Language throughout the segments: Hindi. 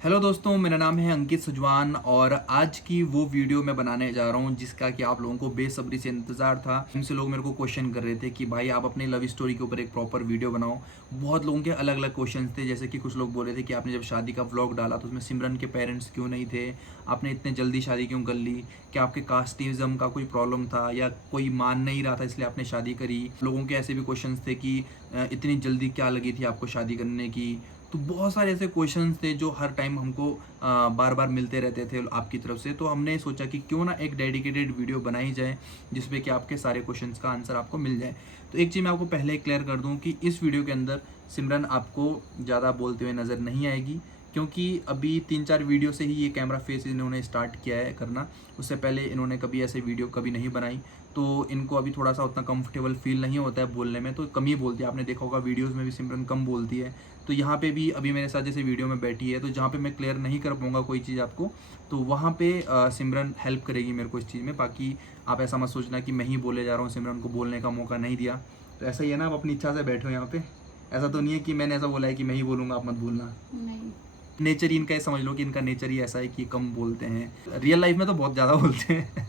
हेलो दोस्तों, मेरा नाम है अंकित सुजवान और आज की वो वीडियो मैं बनाने जा रहा हूँ जिसका कि आप लोगों को बेसब्री से इंतज़ार था। हमसे लोग मेरे को क्वेश्चन कर रहे थे कि भाई आप अपनी लव स्टोरी के ऊपर एक प्रॉपर वीडियो बनाओ। बहुत लोगों के अलग अलग क्वेश्चन थे, जैसे कि कुछ लोग बोल रहे थे कि आपने जब शादी का व्लॉग डाला तो उसमें सिमरन के पेरेंट्स क्यों नहीं थे, आपने इतने जल्दी शादी क्यों कर ली, क्या आपके कास्टिज्म का कोई प्रॉब्लम था या कोई मान नहीं रहा था इसलिए आपने शादी करी। लोगों के ऐसे भी क्वेश्चन थे कि इतनी जल्दी क्या लगी थी आपको शादी करने की। तो बहुत सारे ऐसे क्वेश्चंस थे जो हर टाइम हमको बार बार मिलते रहते थे आपकी तरफ से। तो हमने सोचा कि क्यों ना एक डेडिकेटेड वीडियो बनाई जाए जिसमें कि आपके सारे क्वेश्चंस का आंसर आपको मिल जाए। तो एक चीज़ मैं आपको पहले क्लियर कर दूं कि इस वीडियो के अंदर सिमरन आपको ज़्यादा बोलते हुए नज़र नहीं आएगी, क्योंकि अभी 3-4 वीडियो से ही ये कैमरा फेस इन्होंने स्टार्ट किया है करना। उससे पहले इन्होंने कभी ऐसे वीडियो कभी नहीं बनाई, तो इनको अभी थोड़ा सा उतना कंफर्टेबल फील नहीं होता है बोलने में, तो कम ही बोलती है। आपने देखा होगा वीडियोज़ में भी सिमरन कम बोलती है। तो यहाँ पे भी अभी मेरे साथ जैसे वीडियो में बैठी है, तो जहाँ पे मैं क्लियर नहीं कर पाऊँगा कोई चीज़ आपको, तो वहाँ पे सिमरन हेल्प करेगी मेरे को इस चीज़ में। बाकी आप ऐसा मत सोचना कि मैं ही बोले जा रहा हूँ, सिमरन को बोलने का मौका नहीं दिया। तो ऐसा ही है ना, आप अपनी इच्छा से बैठे हो यहाँ पे। ऐसा तो नहीं है कि मैंने ऐसा बोला है कि मैं ही बोलूँगा, आप मत बोलना। नहीं। नेचर ही इनका ये समझ लो कि इनका नेचर ही ऐसा है कि कम बोलते हैं। रियल लाइफ में तो बहुत ज़्यादा बोलते हैं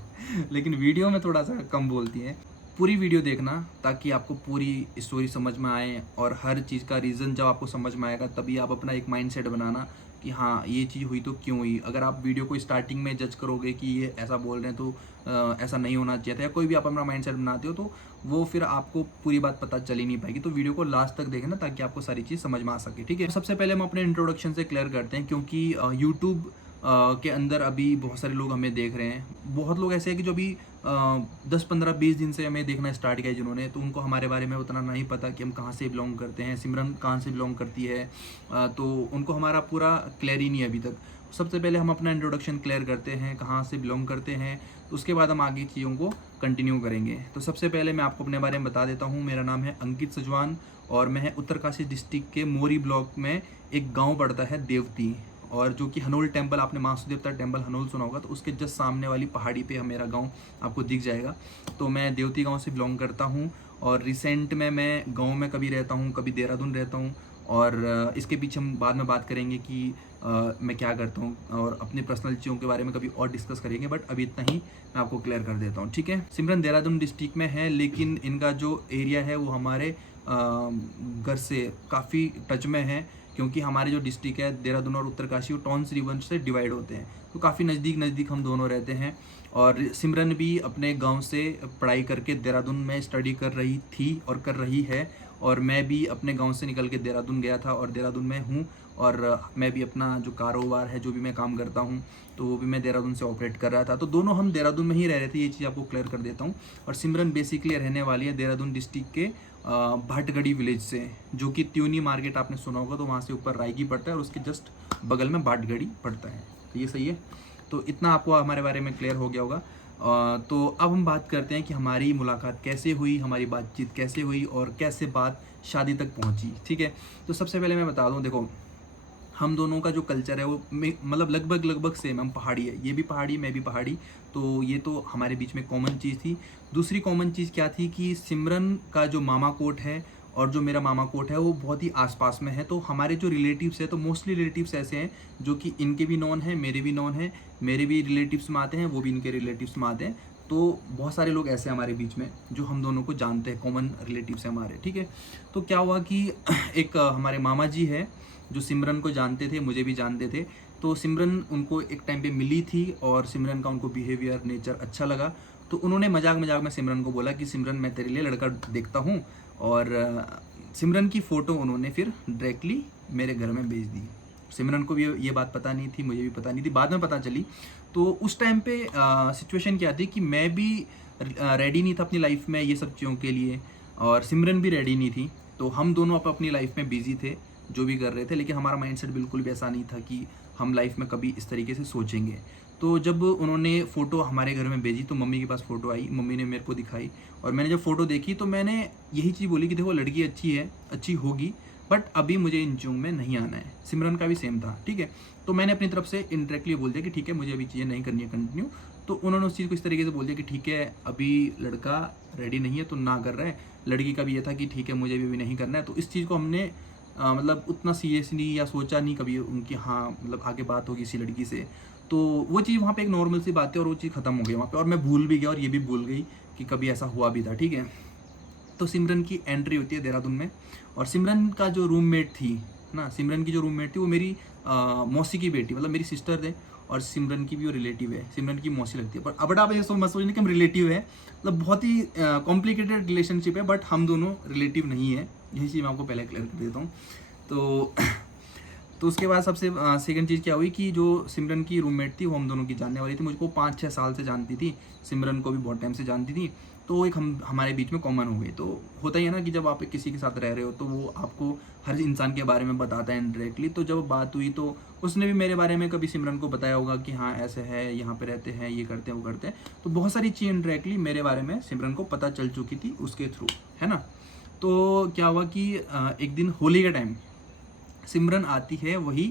लेकिन वीडियो में थोड़ा सा कम बोलती हैं। पूरी वीडियो देखना ताकि आपको पूरी स्टोरी समझ में आए, और हर चीज़ का रीज़न जब आपको समझ में आएगा तभी आप अपना एक माइंडसेट बनाना कि हाँ ये चीज़ हुई तो क्यों हुई। अगर आप वीडियो को स्टार्टिंग में जज करोगे कि ये ऐसा बोल रहे हैं तो ऐसा नहीं होना चाहिए था, या कोई भी आप अपना माइंडसेट बनाते हो तो वो फिर आपको पूरी बात पता चल ही नहीं पाएगी। तो वीडियो को लास्ट तक देखना ताकि आपको सारी चीज़ समझ में आ सके, ठीक है। तो सबसे पहले हम अपने इंट्रोडक्शन से क्लियर करते हैं, क्योंकि यूट्यूब के अंदर अभी बहुत सारे लोग हमें देख रहे हैं। बहुत लोग ऐसे हैं कि जो अभी 10-15-20 दिन से हमें देखना स्टार्ट किया जिन्होंने, तो उनको हमारे बारे में उतना नहीं पता कि हम कहाँ से बिलोंग करते हैं, सिमरन कहाँ से बिलोंग करती है। तो उनको हमारा पूरा क्लियर ही नहीं है अभी तक। सबसे पहले हम अपना इंट्रोडक्शन क्लियर करते हैं, कहाँ से बिलोंग करते हैं, तो उसके बाद हम आगे चीज़ों को कंटिन्यू करेंगे। तो सबसे पहले मैं आपको अपने बारे में बता देता हूँ। मेरा नाम है अंकित सजवान और मैं उत्तरकाशी डिस्ट्रिक्ट के मोरी ब्लॉक में एक गाँव पड़ता है देवती, और जो कि हनोल टेम्पल, आपने महासू देवता टेम्पल हनोल सुना होगा, तो उसके जस्ट सामने वाली पहाड़ी पे मेरा गांव आपको दिख जाएगा। तो मैं देवती गांव से बिलोंग करता हूं, और रिसेंट में मैं गांव में कभी रहता हूं, कभी देहरादून रहता हूं। और इसके पीछे हम बाद में बात करेंगे कि मैं क्या करता हूं, और अपनी पर्सनल चीज़ों के बारे में कभी और डिस्कस करेंगे। बट अभी इतना ही मैं आपको क्लियर कर देता हूँ, ठीक है। सिमरन देहरादून डिस्ट्रिक्ट में है, लेकिन इनका जो एरिया है वो हमारे घर से काफ़ी टच में है, क्योंकि हमारे जो डिस्ट्रिक्ट है देहरादून और उत्तरकाशी, वो टॉन्स रिवन से डिवाइड होते हैं। तो काफ़ी नज़दीक नज़दीक हम दोनों रहते हैं। और सिमरन भी अपने गांव से पढ़ाई करके देहरादून में स्टडी कर रही थी और कर रही है, और मैं भी अपने गांव से निकल के देहरादून गया था और देहरादून में हूँ। और मैं भी अपना जो कारोबार है, जो भी मैं काम करता हूँ, तो वो भी मैं देहरादून से ऑपरेट कर रहा था। तो दोनों हम देहरादून में ही रह रहे थे, ये चीज़ आपको क्लियर कर देता हूँ। और सिमरन बेसिकली रहने वाली है देहरादून डिस्ट्रिक्ट के भाटगढ़ी विलेज से, जो कि त्यूनी मार्केट आपने सुना होगा, तो वहाँ से ऊपर रायगी पड़ता है और उसके जस्ट बगल में भाटगढ़ी पड़ता है। तो ये सही है। तो इतना आपको हमारे बारे में क्लियर हो गया होगा। तो अब हम बात करते हैं कि हमारी मुलाकात कैसे हुई, हमारी बातचीत कैसे हुई और कैसे बात शादी तक पहुँची, ठीक है। तो सबसे पहले मैं बता दूँ, देखो हम दोनों का जो कल्चर है वो मतलब लगभग लगभग सेम। हम पहाड़ी है, ये भी पहाड़ी, मैं भी पहाड़ी, तो ये तो हमारे बीच में कॉमन चीज़ थी। दूसरी कॉमन चीज़ क्या थी कि सिमरन का जो मामा कोट है और जो मेरा मामा कोट है वो बहुत ही आसपास में है। तो हमारे जो रिलेटिव्स है, तो मोस्टली रिलेटिव्स ऐसे हैं जो कि इनके भी नॉन है, मेरे भी नॉन है, मेरे भी रिलेटिव्स में आते हैं, वो भी इनके रिलेटिव्स में आते हैं। तो बहुत सारे लोग ऐसे हमारे बीच में जो हम दोनों को जानते हैं, कॉमन रिलेटिव्स हैं हमारे, ठीक है। तो क्या हुआ कि एक हमारे मामा जी है जो सिमरन को जानते थे, मुझे भी जानते थे। तो सिमरन उनको एक टाइम पे मिली थी और सिमरन का उनको बिहेवियर, नेचर अच्छा लगा। तो उन्होंने मजाक मजाक में सिमरन को बोला कि सिमरन मैं तेरे लिए लड़का देखता हूँ, और सिमरन की फ़ोटो उन्होंने फिर डायरेक्टली मेरे घर में भेज दी। सिमरन को भी ये बात पता नहीं थी, मुझे भी पता नहीं थी, बाद में पता चली। तो उस टाइम पे सिचुएशन क्या थी कि मैं भी रेडी नहीं था अपनी लाइफ में ये सब चीज़ों के लिए, और सिमरन भी रेडी नहीं थी। तो हम दोनों अपनी लाइफ में बिजी थे, जो भी कर रहे थे, लेकिन हमारा माइंडसेट बिल्कुल भी ऐसा नहीं था कि हम लाइफ में कभी इस तरीके से सोचेंगे। तो जब उन्होंने फ़ोटो हमारे घर में भेजी तो मम्मी के पास फ़ोटो आई, मम्मी ने मेरे को दिखाई, और मैंने जब फ़ोटो देखी तो मैंने यही चीज़ बोली कि देखो लड़की अच्छी है, अच्छी होगी, बट अभी मुझे इन चीज़ों में नहीं आना है। सिमरन का भी सेम था, ठीक है। तो मैंने अपनी तरफ से इंडायरेक्टली बोल दिया कि ठीक है, मुझे अभी चीज़ें नहीं करनी है कंटिन्यू। तो उन्होंने उस चीज़ को इस तरीके से बोल दिया कि ठीक है, अभी लड़का रेडी नहीं है तो ना कर रहा है। लड़की का भी ये था कि ठीक है, मुझे भी अभी नहीं करना है। तो इस चीज़ को हमने मतलब उतना सीरियसली या सोचा नहीं कभी उनकी हाँ मतलब आगे बात होगी इसी लड़की से। तो वो चीज़ वहाँ पे एक नॉर्मल सी बात है और वो चीज़ ख़त्म हो गई वहाँ पे, और मैं भूल भी गया और ये भी भूल गई कि कभी ऐसा हुआ भी था, ठीक है। तो सिमरन की एंट्री होती है देहरादून में, और सिमरन का जो रूममेट थी ना, सिमरन की जो रूममेट थी वो मेरी मौसी की बेटी, मतलब मेरी सिस्टर थे, और सिमरन की भी वो रिलेटिव है, सिमरन की मौसी लगती है। पर अब आप ये मत सोचने कि हम रिलेटिव है, मतलब बहुत ही कॉम्प्लिकेटेड रिलेशनशिप है, बट हम दोनों रिलेटिव नहीं है, यही चीज़ मैं आपको पहले क्लियर कर देता हूँ। तो तो उसके बाद सबसे सेकंड चीज़ क्या हुई कि जो सिमरन की रूममेट थी वो हम दोनों की जानने वाली थी, मुझको 5-6 साल से जानती थी, सिमरन को भी बहुत टाइम से जानती थी। तो एक हमारे बीच में कॉमन हो गई। तो होता ही है ना कि जब आप किसी के साथ रह रहे हो तो वो आपको हर इंसान के बारे में बताता है इनडायरेक्टली। तो जब बात हुई तो उसने भी मेरे बारे में कभी सिमरन को बताया होगा कि हाँ ऐसे है, यहाँ पे रहते हैं, ये करते हैं, वो करते हैं। तो बहुत सारी चीज़ इनडायरेक्टली मेरे बारे में सिमरन को पता चल चुकी थी उसके थ्रू, है ना। तो क्या हुआ कि एक दिन होली के टाइम सिमरन आती है, वही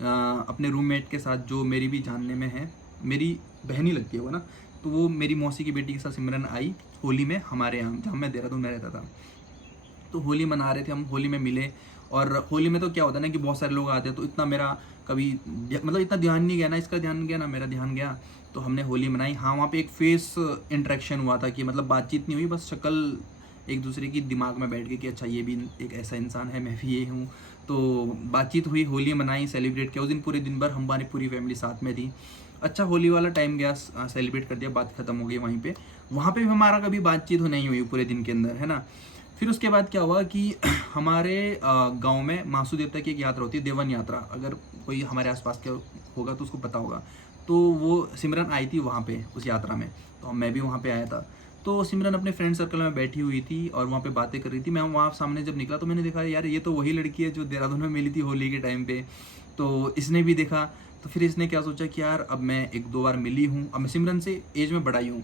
अपने रूममेट के साथ, जो मेरी भी जानने में है, मेरी बहन ही लगती है वो ना। तो वो मेरी मौसी की बेटी के साथ सिमरन आई होली में हमारे यहाँ, जहाँ मैं देहरादून में रहता था। तो होली मना रहे थे हम, होली में मिले। और होली में तो क्या होता है ना कि बहुत सारे लोग आते हैं, तो इतना मेरा कभी मतलब इतना ध्यान नहीं गया ना, इसका ध्यान गया ना मेरा ध्यान गया। तो हमने होली मनाई। हाँ वहाँ पे एक फेस इंटरेक्शन हुआ था कि मतलब बातचीत नहीं हुई, बस शक्ल एक दूसरे की दिमाग में बैठ गई कि अच्छा ये भी एक ऐसा इंसान है, मैं भी ये हूँ। तो बातचीत हुई, होली मनाई, सेलिब्रेट किया। उस दिन पूरे दिन भर हमारी पूरी फैमिली साथ में थी। अच्छा होली वाला टाइम गया, सेलिब्रेट कर दिया, बात खत्म हो गई वहीं पे। वहाँ पे भी हमारा कभी बातचीत नहीं हुई पूरे दिन के अंदर, है ना। फिर उसके बाद क्या हुआ कि हमारे गांव में मासू देवता की एक यात्रा होती है, देवन यात्रा। अगर कोई हमारे आसपास के होगा तो उसको पता होगा। तो वो सिमरन आई थी वहाँ पे उस यात्रा में, तो मैं भी वहाँ पे आया था। तो सिमरन अपने फ्रेंड सर्कल में बैठी हुई थी और वहाँ पे बातें कर रही थी। मैं वहाँ सामने जब निकला तो मैंने देखा यार ये तो वही लड़की है जो देहरादून में मिली थी होली के टाइम पे। तो इसने भी देखा। तो फिर इसने क्या सोचा कि यार अब मैं 1-2 बार मिली हूँ, अब मैं सिमरन से एज में बड़ा ही हूँ,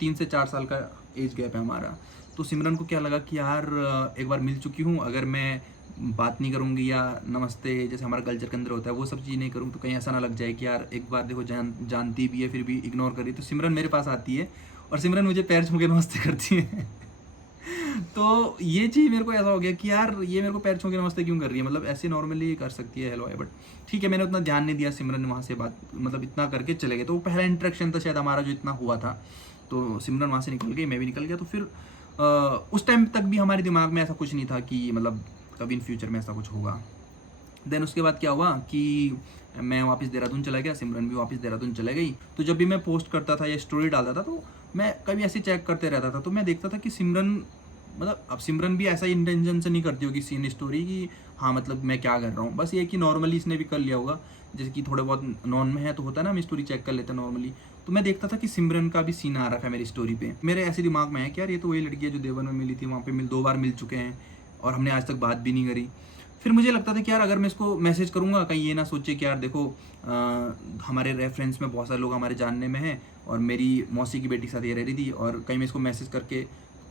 3 से 4 साल का एज गैप है हमारा। तो सिमरन को क्या लगा कि यार एक बार मिल चुकी हूँ, अगर मैं बात नहीं करूँगी या नमस्ते जैसे हमारा कल्चर के अंदर होता है वो सब चीज़ नहीं करूँ तो कहीं ऐसा ना लग जाए कि यार एक बार देखो जानती भी है फिर भी इग्नोर कर रही। तो सिमरन मेरे पास आती है और सिमरन मुझे पैर छू के नमस्ते करती है। तो ये चीज़ मेरे को ऐसा हो गया कि यार ये मेरे को पैर छू के नमस्ते क्यों कर रही है, मतलब ऐसे नॉर्मली कर सकती है हेलो है, बट ठीक है मैंने उतना ध्यान नहीं दिया। सिमरन वहाँ से बात मतलब इतना करके चले गए। तो वो पहला इंटरेक्शन था शायद हमारा जो इतना हुआ था। तो सिमरन वहाँ से निकल गई, मैं भी निकल गया। तो फिर उस टाइम तक भी हमारे दिमाग में ऐसा कुछ नहीं था कि मतलब कभी इन फ्यूचर में ऐसा कुछ होगा। देन उसके बाद क्या हुआ कि मैं वापस देहरादून चला गया, सिमरन भी वापस देहरादून चले गई। तो जब भी मैं पोस्ट करता था या स्टोरी डालता था तो मैं कभी ऐसे चेक करते रहता था। तो मैं देखता था कि सिमरन मतलब अब सिमरन भी ऐसा इंटेंशन से नहीं करती होगी सीन स्टोरी की हाँ मतलब मैं क्या कर रहा हूँ, बस ये कि नॉर्मली इसने भी कर लिया होगा। जैसे कि थोड़े बहुत नॉन में है तो होता है ना, हम स्टोरी चेक कर लेते हैं नॉर्मली। तो मैं देखता था कि सिमरन का भी सीन आ रखा है मेरी स्टोरी पे। मेरे ऐसे दिमाग में है कि यार ये तो वही लड़की है जो देवन में मिली थी, वहाँ पे 2 बार मिल चुके हैं और हमने आज तक बात भी नहीं करी। फिर मुझे लगता था कि यार अगर मैं इसको मैसेज करूँगा कहीं ये ना सोचे कि यार देखो हमारे रेफरेंस में बहुत सारे लोग हमारे जानने में हैं और मेरी मौसी की बेटी के साथ ये रह रही थी, और कहीं मैं इसको मैसेज करके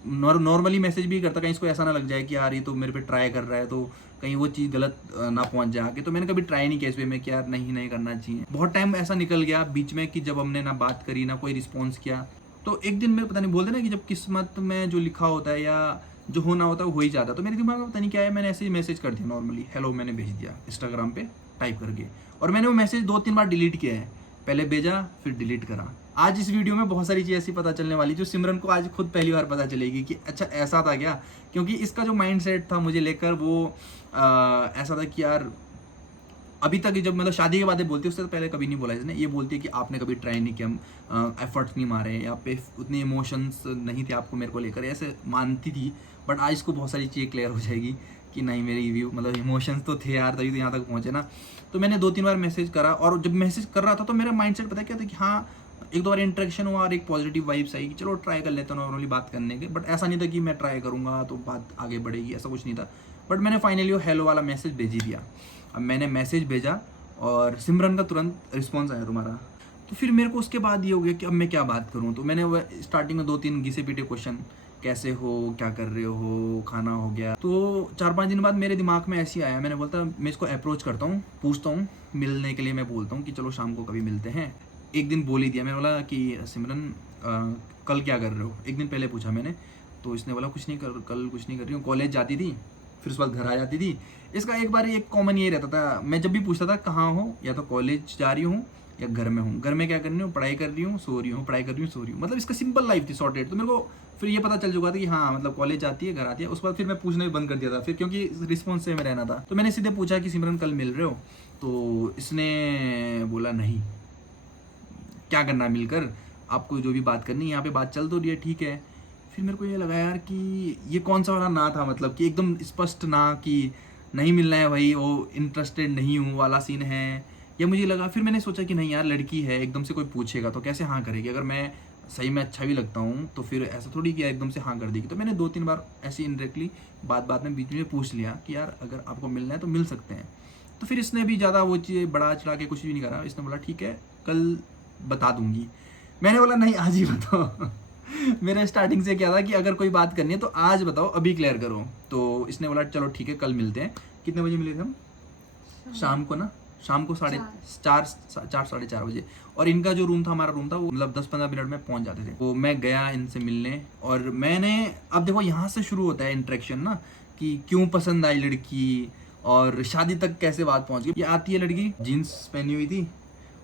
नॉर्मली मैसेज भी करता कहीं इसको ऐसा ना लग जाए कि यार ये तो मेरे पे ट्राई कर रहा है, तो कहीं वो चीज़ गलत ना पहुंच जाए आगे। तो मैंने कभी ट्राई नहीं किया इस वे में कि यार नहीं करना चाहिए। बहुत टाइम ऐसा निकल गया बीच में कि जब हमने ना बात करी ना कोई रिस्पॉन्स किया। तो एक दिन मेरे पता नहीं बोलते ना कि जब किस्मत में जो लिखा होता है या जो होना होता है वो हो ही जाता है। तो मेरे दिमाग में पता नहीं क्या है, मैंने ऐसे ही मैसेज कर दिया नॉर्मली, हेलो मैंने भेज दिया इंस्टाग्राम पे टाइप करके। और मैंने वो मैसेज 2-3 बार डिलीट किया है, पहले भेजा फिर डिलीट करा। आज इस वीडियो में बहुत सारी चीज़ ऐसी पता चलने वाली जो सिमरन को आज खुद पहली बार पता चलेगी कि अच्छा ऐसा था क्या। क्योंकि इसका जो माइंड सेट था मुझे लेकर वो ऐसा था कि यार अभी तक जब मतलब शादी के बाद बोलती है, उससे तो पहले कभी नहीं बोला इसने। ये बोलती है कि आपने कभी ट्राई नहीं किया, हम एफर्ट्स नहीं मारे या पे उतने इमोशंस नहीं थे आपको मेरे को लेकर, ऐसे मानती थी। बट आज इसको बहुत सारी चीज़ें क्लियर हो जाएगी कि नहीं मेरी व्यू मतलब इमोशंस तो थे यार, तभी तो यहाँ तक पहुँचे ना। तो मैंने 2-3 बार मैसेज करा और जब मैसेज कर रहा था तो मेरा माइंड सेट पता क्या था कि हाँ 1-2 बार इंटरेक्शन हुआ और एक पॉजिटिव वाइब्स आई कि चलो ट्राई कर लेते हैं नॉर्मली बात करने के। बट ऐसा नहीं था कि मैं ट्राई करूँगा तो बात आगे बढ़ेगी, ऐसा कुछ नहीं था। बट मैंने फाइनली वो हेलो वाला मैसेज भेज ही दिया। अब मैंने मैसेज भेजा और सिमरन का तुरंत रिस्पॉन्स आया तुम्हारा। तो फिर मेरे को उसके बाद ये हो गया कि अब मैं क्या बात करूँ। तो मैंने वो स्टार्टिंग में 2-3 घिसे पीटे क्वेश्चन, कैसे हो, क्या कर रहे हो, खाना हो गया। तो 4-5 दिन बाद मेरे दिमाग में ऐसे ही आया, मैंने बोलता मैं इसको अप्रोच करता हूँ, पूछता हूँ मिलने के लिए। मैं बोलता हूँ कि चलो शाम को कभी मिलते हैं। एक दिन बोल ही दिया, मैंने बोला कि सिमरन कल क्या कर रहे हो, एक दिन पहले पूछा मैंने। तो इसने बोला कुछ नहीं कर, कल कुछ नहीं कर रही हूँ, कॉलेज जाती थी फिर उसके बाद घर आ जाती थी। इसका एक बार एक कॉमन ये रहता था, मैं जब भी पूछता था कहाँ हो, या तो कॉलेज जा रही हूँ या घर में हूँ। घर में क्या कर रही हूँ, पढ़ाई कर रही हूँ, सो रही हूँ, पढ़ाई कर रही हूँ, सो रही हूँ। मतलब इसका सिंपल लाइफ थी, सॉर्टेड। तो मेरे को फिर ये पता चल चुका था कि हाँ मतलब कॉलेज जाती है, घर आती है। उसके बाद फिर मैं पूछना भी बंद कर दिया था फिर, क्योंकि रिस्पॉन्स से में रहना था। तो मैंने सीधे पूछा कि सिमरन कल मिल रहे हो? तो इसने बोला नहीं, क्या करना है मिलकर, आपको जो भी बात करनी है यहाँ पे बात चल तो रही है, ठीक है। फिर मेरे को ये लगा यार कि ये कौन सा वाला ना था, मतलब कि एकदम स्पष्ट ना कि नहीं मिलना है भाई, वो इंटरेस्टेड नहीं हूँ वाला सीन है। या मुझे लगा, फिर मैंने सोचा कि नहीं यार लड़की है, एकदम से कोई पूछेगा तो कैसे हाँ करेगी, अगर मैं सही में अच्छा भी लगता हूँ तो फिर ऐसा थोड़ी कि एकदम से हाँ कर देगी। तो मैंने 2-3 बार ऐसे इनडायरेक्टली बात में बीच में पूछ लिया कि यार अगर आपको मिलना है तो मिल सकते हैं। तो फिर इसने भी ज़्यादा वो चीज़ बड़ा चढ़ा के कुछ भी नहीं करा। इसने बोला ठीक है कल बता दूंगी। मैंने बोला नहीं आज ही बताओ। मेरा स्टार्टिंग से क्या था कि अगर कोई बात करनी है तो आज बताओ, अभी क्लियर करो। तो इसने बोला चलो ठीक है कल मिलते हैं। कितने बजे मिले थे हम? शाम को ना, शाम को 4:30 4:30 4:30 बजे। और इनका जो रूम था, हमारा रूम था, वो मतलब 10-15 मिनट में पहुंच जाते थे। तो मैं गया इनसे मिलने, और मैंने, अब देखो यहाँ से शुरू होता है इंटरेक्शन ना, कि क्यों पसंद आई लड़की और शादी तक कैसे बात पहुंच गई। ये आती है लड़की, जीन्स पहनी हुई थी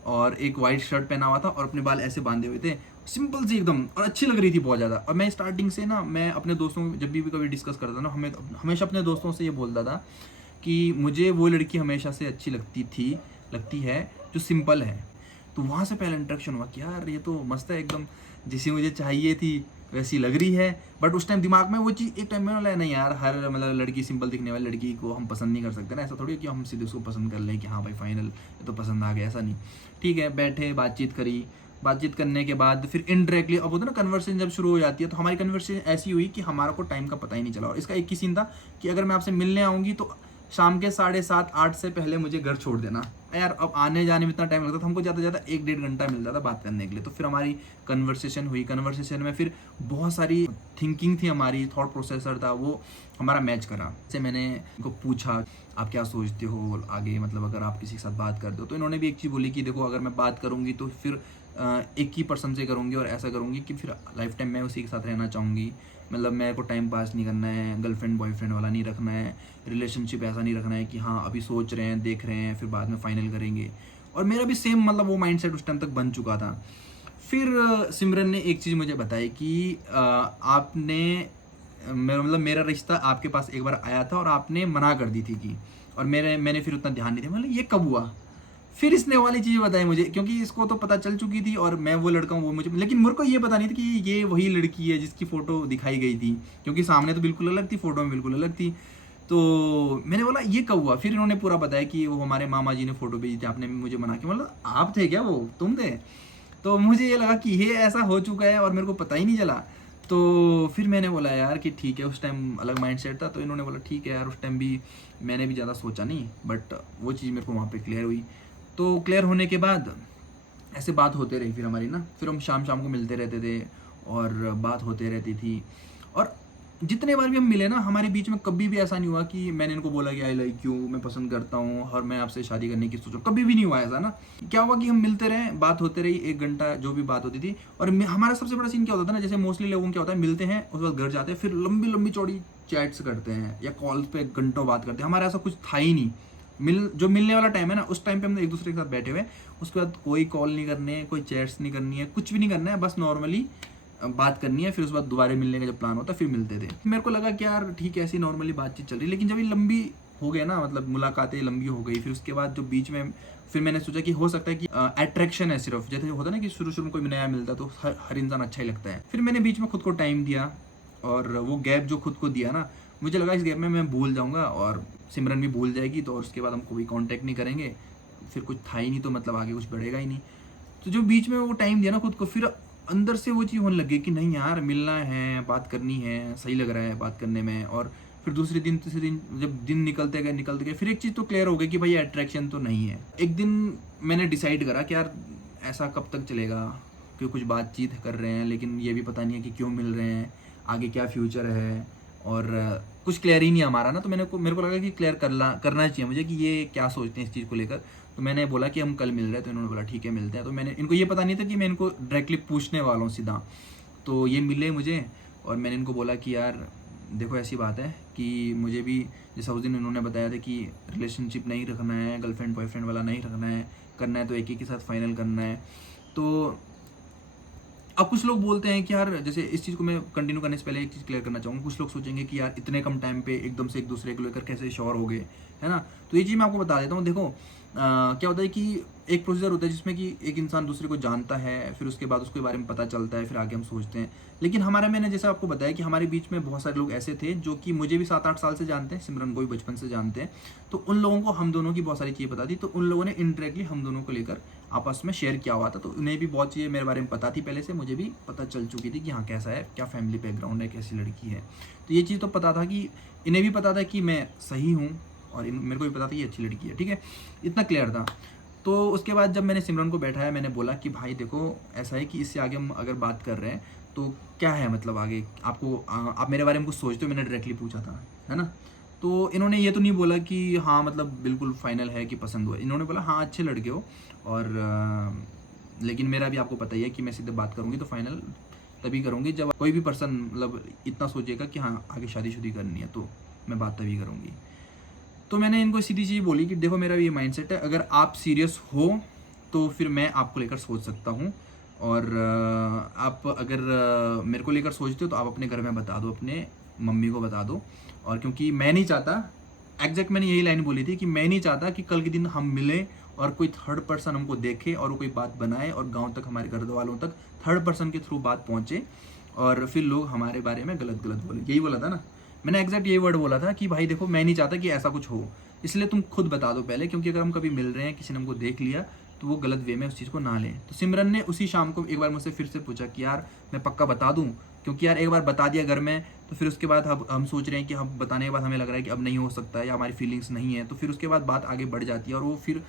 और एक वाइट शर्ट पहना हुआ था और अपने बाल ऐसे बांधे हुए थे, सिंपल सी एकदम, और अच्छी लग रही थी बहुत ज़्यादा। और मैं स्टार्टिंग से ना, मैं अपने दोस्तों जब भी कभी डिस्कस करता था ना, हमेशा अपने दोस्तों से ये बोलता था कि मुझे वो लड़की हमेशा से अच्छी लगती है जो सिंपल है। तो वहाँ से पहला इंटरेक्शन हुआ कि यार ये तो मस्त है एकदम, जैसी मुझे चाहिए थी वैसी लग रही है। बट उस टाइम दिमाग में वो चीज़, एक टाइम में बोला नहीं यार, हर मतलब लड़की, सिंपल दिखने वाली लड़की को हम पसंद नहीं कर सकते ना। ऐसा थोड़ी है कि हम सीधे उसको पसंद कर लें कि हाँ भाई फाइनल ये तो पसंद आ गया, ऐसा नहीं। ठीक है, बैठे बातचीत करने के बाद फिर इनडायरेक्टली, अब होता है ना कन्वर्सेशन जब शुरू हो जाती है, तो हमारी कन्वर्सेशन ऐसी हुई कि हमारा को टाइम का पता ही नहीं चला। और इसका एक ही सीन था कि अगर मैं आपसे मिलने आऊँगी तो शाम के 7:30-8 से पहले मुझे घर छोड़ देना। यार अब आने जाने में इतना टाइम लगता था, हमको ज़्यादा से ज़्यादा 1-1.5 घंटा मिलता था बात करने के लिए। तो फिर हमारी कन्वर्सेशन हुई, कन्वर्सेशन में फिर बहुत सारी थिंकिंग थी, हमारी थॉट प्रोसेसर था, वो हमारा मैच करा। जैसे मैंने उनको पूछा आप क्या सोचते हो आगे, मतलब अगर आप किसी के साथ बात करते हो। तो इन्होंने भी एक चीज़ बोली कि देखो अगर मैं बात करूँगी तो फिर एक ही पर्सन से करूँगी, और ऐसा करूँगी कि फिर लाइफ टाइम मैं उसी के साथ रहना चाहूँगी। मतलब मेरे को टाइम पास नहीं करना है, गर्लफ्रेंड बॉयफ्रेंड वाला नहीं रखना है, रिलेशनशिप ऐसा नहीं रखना है कि हाँ अभी सोच रहे हैं, देख रहे हैं, फिर बाद में फाइनल करेंगे। और मेरा भी सेम मतलब वो माइंडसेट उस टाइम तक बन चुका था। फिर सिमरन ने एक चीज़ मुझे बताई कि आपने मतलब मेरा रिश्ता आपके पास एक बार आया था और आपने मना कर दी थी कि, और मैंने फिर उतना ध्यान नहीं दिया। मतलब ये कब हुआ? फिर इसने वाली चीज़ बताई मुझे, क्योंकि इसको तो पता चल चुकी थी और मैं वो लड़का हूँ वो मुझे, लेकिन मेरे को ये पता नहीं था कि ये वही लड़की है जिसकी फ़ोटो दिखाई गई थी, क्योंकि सामने तो बिल्कुल अलग थी, फ़ोटो में बिल्कुल अलग थी। तो मैंने बोला ये कब हुआ? फिर इन्होंने पूरा बताया कि वो हमारे मामा जी ने फ़ोटो भेजी थी, आपने मुझे मना किया। मतलब आप थे क्या, वो तुम थे? तो मुझे ये लगा कि ये ऐसा हो चुका है और मेरे को पता ही नहीं चला। तो फिर मैंने बोला यार कि ठीक है, उस टाइम अलग माइंडसेट था। तो इन्होंने बोला ठीक है यार, उस टाइम भी मैंने भी ज़्यादा सोचा नहीं, बट वो चीज़ मेरे को वहाँ पे क्लियर हुई। तो क्लियर होने के बाद ऐसे बात होते रही फिर हमारी ना, फिर हम शाम शाम को मिलते रहते थे और बात होते रहती थी। और जितने बार भी हम मिले ना, हमारे बीच में कभी भी ऐसा नहीं हुआ कि मैंने इनको बोला कि आई लाइक यू, मैं पसंद करता हूँ और मैं आपसे शादी करने की सोचूं, कभी भी नहीं हुआ ऐसा ना। क्या हुआ कि हम मिलते रहे, बात होते रही, 1 घंटा जो भी बात होती थी। और हमारा सबसे बड़ा सीन क्या होता था ना, जैसे मोस्टली लोगों को क्या होता है, मिलते हैं उसके बाद घर जाते हैं, फिर लंबी लंबी चौड़ी चैट्स करते हैं या कॉल्स पे घंटों बात करते हैं। हमारा ऐसा कुछ था ही नहीं। जो मिलने वाला टाइम है ना, उस टाइम पे हम एक दूसरे के साथ बैठे हुए, उसके बाद कोई कॉल नहीं करनी है, कोई चैट्स नहीं करनी है, कुछ भी नहीं करना है, बस नॉर्मली बात करनी है। फिर उसके बाद दोबारा मिलने का जब प्लान होता है फिर मिलते थे। मेरे को लगा कि यार ठीक है ऐसी नॉर्मली बातचीत चल रही, लेकिन जब ये लंबी हो गया ना, मतलब मुलाकातें लंबी हो गई, फिर उसके बाद जो बीच में, फिर मैंने सोचा कि हो सकता है कि अट्रैक्शन है सिर्फ, जैसे होता है ना कि शुरू शुरू में कोई नया मिलता है तो हर इंसान अच्छा ही लगता है। फिर मैंने बीच में खुद को टाइम दिया, और वो गैप जो खुद को दिया ना, मुझे लगा इस गैप में मैं भूल जाऊँगा और सिमरन भी भूल जाएगी, तो उसके बाद हम कोई कांटेक्ट नहीं करेंगे, फिर कुछ था ही नहीं, तो मतलब आगे कुछ बढ़ेगा ही नहीं। तो जो बीच में वो टाइम दिया ना खुद को, फिर अंदर से वो चीज़ होने लगी कि नहीं यार मिलना है, बात करनी है, सही लग रहा है बात करने में। और फिर दूसरे दिन तीसरे दिन जब दिन निकलते गए, फिर एक चीज़ तो क्लियर हो गई कि भाई अट्रैक्शन तो नहीं है। एक दिन मैंने डिसाइड करा कि यार ऐसा कब तक चलेगा, कि कुछ बातचीत कर रहे हैं लेकिन ये भी पता नहीं है कि क्यों मिल रहे हैं, आगे क्या फ्यूचर है, और कुछ क्लियर ही नहीं है हमारा ना। तो मेरे को लगा कि क्लियर करना चाहिए मुझे कि ये क्या सोचते हैं इस चीज़ को लेकर। तो मैंने बोला कि हम कल मिल रहे हैं, तो इन्होंने बोला ठीक है मिलते हैं। तो मैंने, इनको ये पता नहीं था कि मैं इनको डायरेक्टली पूछने वाला हूँ सीधा। तो ये मिले मुझे और मैंने इनको बोला कि यार देखो ऐसी बात है कि मुझे भी जैसा उस दिन उन्होंने बताया था कि रिलेशनशिप नहीं रखना है, गर्लफ्रेंड बॉयफ्रेंड वाला नहीं रखना है, करना है तो एक ही के साथ फाइनल करना है। तो अब कुछ लोग बोलते हैं कि यार, जैसे इस चीज़ को मैं कंटिन्यू करने से पहले एक चीज़ क्लियर करना चाहूँगा। कुछ लोग सोचेंगे कि यार इतने कम टाइम पे एकदम से एक दूसरे को लेकर कैसे श्योर हो गए, है ना? तो ये चीज़ मैं आपको बता देता हूँ। देखो क्या होता है कि एक प्रोसीजर होता है जिसमें कि एक इंसान दूसरे को जानता है, फिर उसके बाद उसके बारे में पता चलता है, फिर आगे हम सोचते हैं। लेकिन हमारा, मैंने जैसा आपको बताया कि हमारे बीच में बहुत सारे लोग ऐसे थे जो कि मुझे भी 7-8 साल से जानते हैं, सिमरन को भी बचपन से जानते हैं। तो उन लोगों को हम दोनों की बहुत सारी चीज़ें पता थी, तो उन लोगों ने इनडायरेक्टली हम दोनों को लेकर आपस में शेयर किया हुआ था। तो उन्हें भी बहुत चीज़ें मेरे बारे में पता थी पहले से, मुझे भी पता चल चुकी थी कि हाँ कैसा है, क्या फैमिली बैकग्राउंड है, कैसी लड़की है। तो ये चीज़ तो पता था कि इन्हें भी पता था कि मैं सही हूँ, और मेरे को भी पता था कि अच्छी लड़की है, ठीक है, इतना क्लियर था। तो उसके बाद जब मैंने सिमरन को बैठाया, मैंने बोला कि भाई देखो ऐसा है कि इससे आगे हम अगर बात कर रहे हैं तो क्या है, मतलब आगे आपको आप मेरे बारे में कुछ सोचते हो, मैंने डायरेक्टली पूछा था, है ना? तो इन्होंने ये तो नहीं बोला कि हाँ मतलब बिल्कुल फाइनल है कि पसंद हुआ। इन्होंने बोला हाँ अच्छे लड़के हो, और लेकिन मेरा भी आपको पता ही है कि मैं सीधे बात करूँगी तो फाइनल तभी करूँगी जब कोई भी पर्सन मतलब इतना सोचेगा कि हाँ आगे शादी करनी है, तो मैं बात तभी करूँगी। तो मैंने इनको सीधी चीज़ बोली कि देखो मेरा भी ये माइंडसेट है, अगर आप सीरियस हो तो फिर मैं आपको लेकर सोच सकता हूँ, और आप अगर मेरे को लेकर सोचते हो तो आप अपने घर में बता दो, अपने मम्मी को बता दो। और क्योंकि मैं नहीं चाहता, एग्जैक्ट मैंने यही लाइन बोली थी कि मैं नहीं चाहता कि कल के दिन हम मिलें और कोई थर्ड पर्सन हमको देखे और वो कोई बात बनाए और गांव तक, हमारे घर वालों तक थर्ड पर्सन के थ्रू बात पहुंचे और फिर लोग हमारे बारे में गलत गलत बोले। यही बोला था ना मैंने, एग्जैक्ट यही वर्ड बोला था कि भाई देखो मैं नहीं चाहता कि ऐसा कुछ हो, इसलिए तुम खुद बता दो पहले, क्योंकि अगर हम कभी मिल रहे हैं, किसी ने हमको देख लिया तो वो गलत वे में उस चीज़ को ना लें। तो सिमरन ने उसी शाम को एक बार मुझसे फिर से पूछा कि यार मैं पक्का बता दूं, क्योंकि यार एक बार बता दिया घर में तो फिर उसके बाद हम सोच रहे हैं कि हम बताने के बाद हमें लग रहा है कि अब नहीं हो सकता है या हमारी फीलिंग्स नहीं है, तो फिर उसके बाद बात आगे बढ़ जाती है और वो फिर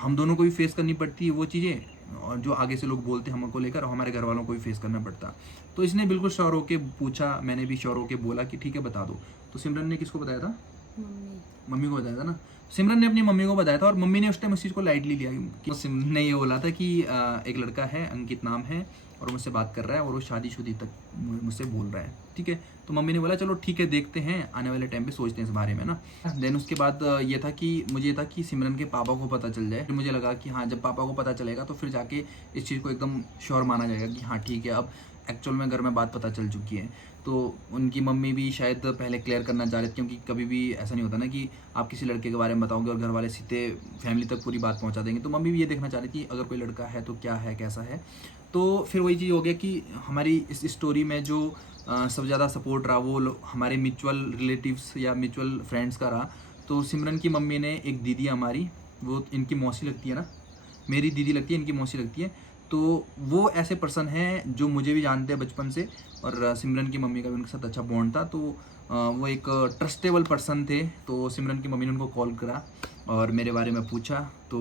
हम दोनों को भी फेस करनी पड़ती है वो चीज़ें, और जो आगे से लोग बोलते हैं हमको लेकर, और हमारे घर वालों को भी फेस करना पड़ता। तो इसने बिल्कुल श्योर होके पूछा, मैंने भी श्योर होके बोला कि ठीक है बता दो। तो सिमरन ने किसको बताया था? मम्मी को बताया था ना। सिमरन ने अपनी मम्मी को बताया था और मम्मी ने उस टाइम उस चीज़ को लाइटली लिया कि सिमरन ने ये बोला था कि एक लड़का है, अंकित नाम है, और मुझसे बात कर रहा है और वो शादीशुदी तक मुझसे बोल रहा है, ठीक है। तो मम्मी ने बोला चलो ठीक है देखते हैं, आने वाले टाइम पे सोचते हैं इस बारे में ना। देन उसके बाद ये था कि मुझे ये था कि सिमरन के पापा को पता चल जाए। फिर मुझे लगा कि हाँ जब पापा को पता चलेगा तो फिर जाके इस चीज़ को एकदम श्योर माना जाएगा कि हाँ ठीक है, अब एक्चुअल में घर में बात पता चल चुकी है। तो उनकी मम्मी भी शायद पहले क्लियर करना चाह रहे थे, क्योंकि कभी भी ऐसा नहीं होता ना कि आप किसी लड़के के बारे में बताओगे और घर वाले सीधे फैमिली तक पूरी बात पहुंचा देंगे। तो मम्मी भी ये देखना चाह रही थी अगर कोई लड़का है तो क्या है, कैसा है। तो फिर वही चीज़ हो गया कि हमारी इस स्टोरी में जो सबसे ज़्यादा सपोर्ट रहा वो हमारे म्यूचुअल रिलेटिव्स या म्यूचुअल फ्रेंड्स का रहा। तो सिमरन की मम्मी ने, एक दीदी हमारी, वो इनकी मौसी लगती है ना, मेरी दीदी लगती है, इनकी मौसी लगती है। तो वो ऐसे पर्सन हैं जो मुझे भी जानते हैं बचपन से, और सिमरन की मम्मी का भी उनके साथ अच्छा बॉन्ड था। तो वो एक ट्रस्टेबल पर्सन थे। तो सिमरन की मम्मी ने उनको कॉल करा और मेरे बारे में पूछा। तो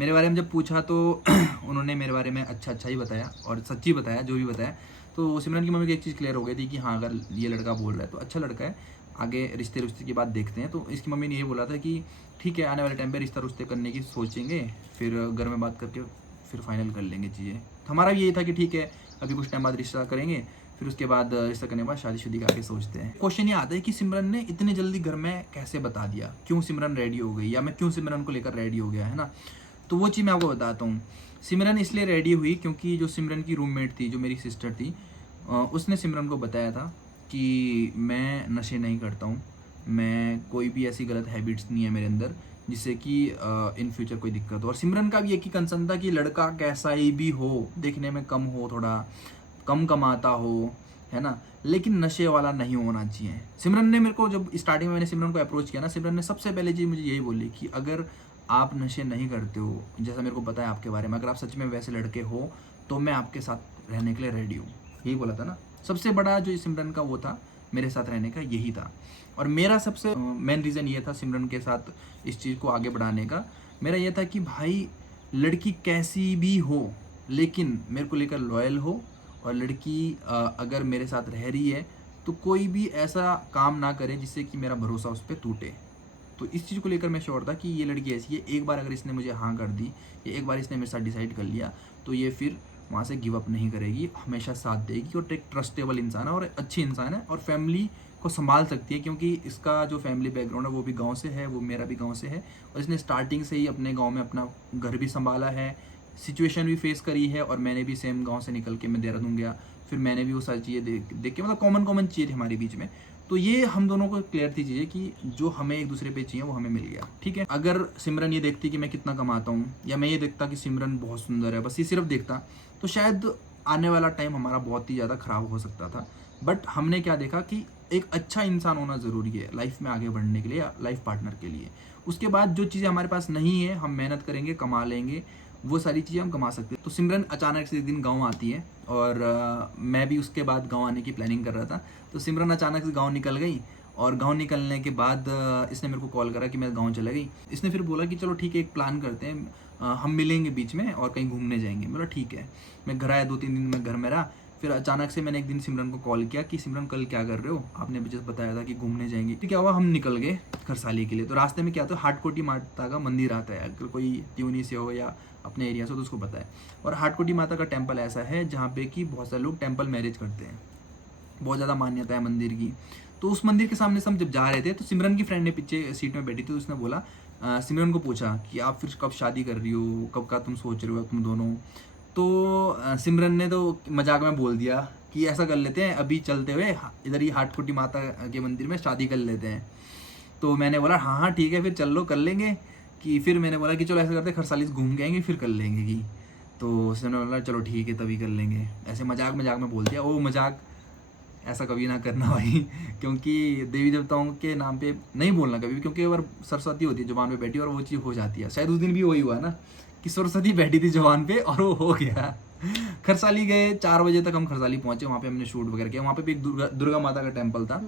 मेरे बारे में जब पूछा तो उन्होंने मेरे बारे में अच्छा ही बताया और सच्ची बताया, जो भी बताया। तो सिमरन की मम्मी की एक चीज़ क्लियर हो गई थी कि हाँ अगर ये लड़का बोल रहा है तो अच्छा लड़का है, आगे रिश्ते की बात देखते हैं। तो इसकी मम्मी ने ये बोला था कि ठीक है आने वाले टाइम पे रिश्ते करने की सोचेंगे, फिर घर में बात करके फिर फाइनल कर लेंगे चीज़ें। तो हमारा भी यही था कि ठीक है अभी कुछ टाइम बाद रिश्ता करेंगे, फिर उसके बाद रिश्ता करने के बाद शादी का आगे सोचते हैं। क्वेश्चन ये आता है कि सिमरन ने इतने जल्दी घर में कैसे बता दिया, क्यों सिमरन रेडी हो गई, या मैं क्यों सिमरन को लेकर रेडी हो गया, है ना। तो वो चीज़ मैं आपको बताता हूँ। सिमरन इसलिए रेडी हुई क्योंकि जो सिमरन की रूममेट थी, जो मेरी सिस्टर थी, उसने सिमरन को बताया था कि मैं नशे नहीं करता हूँ, मैं कोई भी ऐसी गलत हैबिट्स नहीं है मेरे अंदर जिससे कि इन फ्यूचर कोई दिक्कत हो। और सिमरन का भी एक ही कंसर्न था कि लड़का कैसा ही भी हो, देखने में कम हो, थोड़ा कम कमाता हो, है ना, लेकिन नशे वाला नहीं होना चाहिए। सिमरन ने मेरे को, जब स्टार्टिंग में मैंने सिमरन को अप्रोच किया ना, सिमरन ने सबसे पहले चीज़ मुझे यही बोली कि अगर आप नशे नहीं करते हो, जैसा मेरे को पता है आपके बारे में, अगर आप सच में वैसे लड़के हो तो मैं आपके साथ रहने के लिए रेडी हूँ। यही बोला था ना। सबसे बड़ा जो सिमरन का वो था मेरे साथ रहने का, यही था। और मेरा सबसे मेन रीज़न ये था सिमरन के साथ इस चीज़ को आगे बढ़ाने का। मेरा ये था कि भाई लड़की कैसी भी हो लेकिन मेरे को लेकर लॉयल हो, और लड़की अगर मेरे साथ रह रही है तो कोई भी ऐसा काम ना करे जिससे कि मेरा भरोसा उस पर टूटे। तो इस चीज़ को लेकर मैं श्योर था कि ये लड़की ऐसी है, एक बार अगर इसने मुझे हाँ कर दी, या एक बार इसने मेरे साथ डिसाइड कर लिया, तो ये फिर वहाँ से गिव अप नहीं करेगी, हमेशा साथ देगी। और एक ट्रस्टेबल इंसान है और अच्छी इंसान है, और फैमिली को संभाल सकती है, क्योंकि इसका जो फैमिली बैकग्राउंड है वो भी गांव से है, वो मेरा भी गांव से है, और इसने स्टार्टिंग से ही अपने गांव में अपना घर भी संभाला है, सिचुएशन भी फेस करी है, और मैंने भी सेम गांव से निकल के मैं देहरादून गया, फिर मैंने भी वो सारी चीज़ें देख के, मतलब कॉमन चीज़ थी हमारे बीच में। तो ये हम दोनों को क्लियर थी चीज़ें कि जो हमें एक दूसरे पे चाहिए वो हमें मिल गया, ठीक है। अगर सिमरन ये देखती कि मैं कितना कमाता हूँ, या मैं ये देखता कि सिमरन बहुत सुंदर है, बस ये सिर्फ देखता, तो शायद आने वाला टाइम हमारा बहुत ही ज़्यादा ख़राब हो सकता था। बट हमने क्या देखा कि एक अच्छा इंसान होना ज़रूरी है लाइफ में आगे बढ़ने के लिए, या लाइफ पार्टनर के लिए। उसके बाद जो चीज़ें हमारे पास नहीं है, हम मेहनत करेंगे, कमा लेंगे, वो सारी चीज़ें हम कमा सकते हैं। तो सिमरन अचानक से एक दिन गाँव आती है, और मैं भी उसके बाद गाँव आने की प्लानिंग कर रहा था। तो सिमरन अचानक से गाँव निकल गई, और गाँव निकलने के बाद इसने मेरे को कॉल करा कि मैं गाँव चला गई। इसने फिर बोला कि चलो ठीक है, एक प्लान करते हैं, हम मिलेंगे बीच में और कहीं घूमने जाएंगे। बोला ठीक है। मैं घर आया, 2-3 दिन मैं घर में रहा। फिर अचानक से मैंने एक दिन सिमरन को कॉल किया कि सिमरन कल क्या कर रहे हो, आपने मुझे बताया था कि घूमने जाएंगे। तो क्या हुआ, हम निकल गए खरसाली के लिए। तो रास्ते में क्या था, हाटकोटी माता का मंदिर आता है, अगर कोई त्यूनी से हो या अपने एरिया से तो उसको पता है। और हाटकोटी माता का टेम्पल ऐसा है जहाँ पे कि बहुत सारे लोग टेम्पल मैरिज करते हैं, बहुत ज़्यादा मान्यता है मंदिर की। तो उस मंदिर के सामने से हम जब जा रहे थे, तो सिमरन की फ्रेंड ने पीछे सीट में बैठी थी, तो उसने बोला, सिमरन को पूछा कि आप फिर कब शादी कर रही हो, कब का तुम सोच रहे हो तुम दोनों। तो सिमरन ने तो मजाक में बोल दिया कि ऐसा कर लेते हैं, अभी चलते हुए इधर ही हाटकोटी माता के मंदिर में शादी कर लेते हैं। तो मैंने बोला हाँ हाँ ठीक है, फिर चल लो, कर लेंगे। कि फिर मैंने बोला कि चलो ऐसा करते हैं, खरसाली से घूम के आएंगे फिर कर लेंगे की। तो उसने बोला चलो ठीक है, तभी कर लेंगे। ऐसे मजाक में बोल दिया। वो मजाक ऐसा कभी ना करना भाई, क्योंकि देवी देवताओं के नाम पे नहीं बोलना कभी भी, क्योंकि अगर सरस्वती होती है जुबान पे बैठी और वो चीज़ हो जाती है। शायद उस दिन भी वही हुआ ना कि सरस्वती बैठी थी जुबान पे और वो हो गया। खरसाली गए, 4 बजे तक हम खरसाली पहुंचे। वहाँ पे हमने शूट वगैरह किया। वहाँ पे भी एक दुर्गा माता का टेम्पल था,